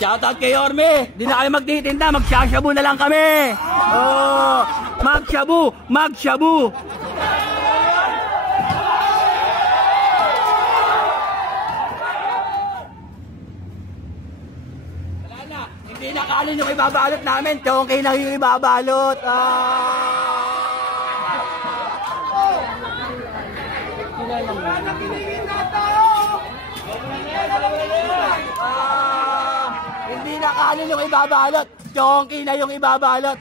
Shoutout kay Orme. Di na kayo magtitinda, magsashabu na lang kami. Oh, magshabu, magshabu. Wala na, hindi na kanin yung ibabalot namin. Chonky na yung ibabalot. Hindi na kanin yung ibabalot. Chonky na yung ibabalot.